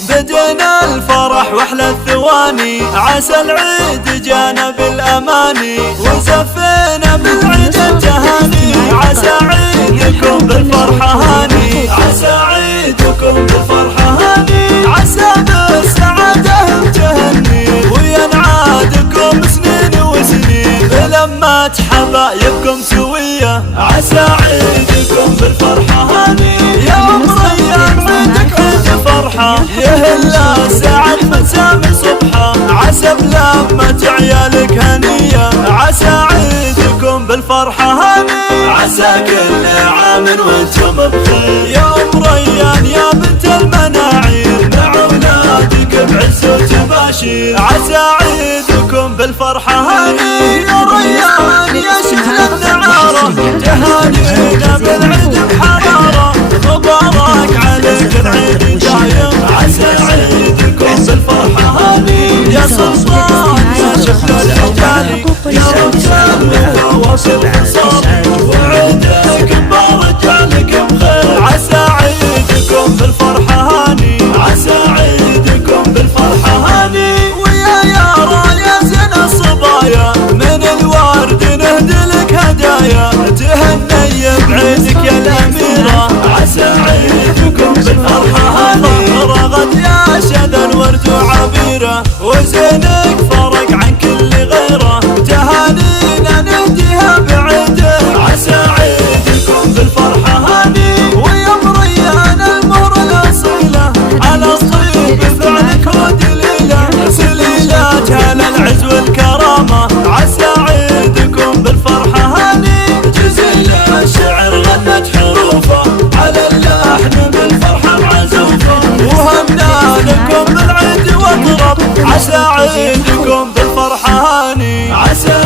بدينا الفرح واحلى الثواني، عسى العيد جانا بالاماني، وزفينا بالعيد التهاني، عسى عيدكم بالفرحة هاني، عسى عيدكم بالفرحة هاني، عسى بالسعادة متهني، وينعادكم سنين وسنين بلمة حبايبكم سوية، عسى عيدكم بالفرحة هاني، يا مريان عيدك عيد فرحة، يهلا سعد مسامي صبحة، عسى بلمة عيالك هنية، عسى عيدكم بالفرحة هاني، عسى كل عام وانتم بخير، يا مريان يا بنت المناعير، مع اولادك بعز وتباشير، عسى عيدكم بالفرحة هاني، يا ريان يا شكل النعارة، تهانينا بالعيد بحرارة، مبارك عليك العيد دايم، عسى عيدكم بالفرحة هاني، يا سلطان يا شكل الرجال، يا رمز الوفا وصل حصان، وعيدك مبارك عليك بخير، عسى عيدكم بالفرحة هاني، عسى عيدكم بالفرحة هاني، ويا يارا يا زين الصبايا، من الورد نهدلك هدايا، تهني بعيدك يا الأميرة، عسى عيدكم بالفرحة هاني، رغد يا شذا الورد وعبيرة، وزينك فرق عن كل غيره، تهانينا نهديها بعيدك، عسى عيدكم بالفرحة هاني، ويا مريان المهر الأصيلة، على الطيب فعلك ودليله، سليلات على العز والكرامة، عسى عيدكم بالفرحة هاني، جزيل الشعر غنت حروفه، على اللحن بالفرحة معزوفه، وهمنا لكم بالعيد واطرب، عسى عيدكم بالفرحة هاني، عسى